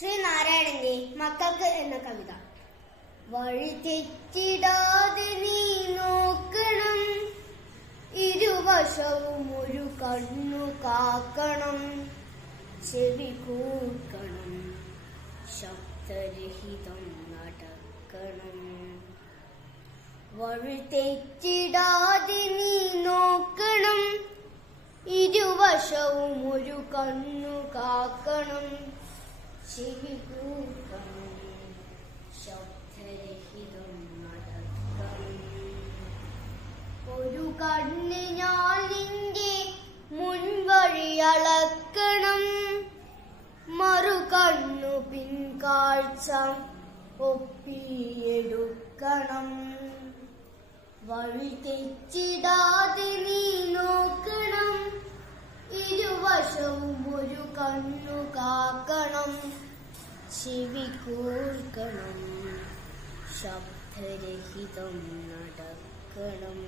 ശ്രീനാരായണന്റെ മക്കൾക്ക് എന്ന കവിത. വഴി തെറ്റിടാതെ നീ നോക്കണം. ഇരുവശവും ഒരു കണ്ണു കാക്കണം. ചെവി കൂക്കണം ശബ്ദരഹിതം നടക്കണം. വഴി തെറ്റിടാതെ നീ നോക്കണം. ഇരുവശവും ഒരു കണ്ണു കാക്കണം. ചെവി കൂർക്കണം ശബ്ദരഹിതം നടക്കണം ഒരു കണ്ണിനാൽ നിന്റെ മുൻവഴി അളക്കണം. മറു കണ്ണു പിൻകാഴ്ച ഒപ്പിയെടുക്കണം. വഴി തെറ്റിടാതെ നീ നോക്കണം. ഇരുവശവും ഒരു കണ്ണു കാക്കണം ചെവി കൂർക്കണം ശബ്ദരഹിതം നടക്കണം.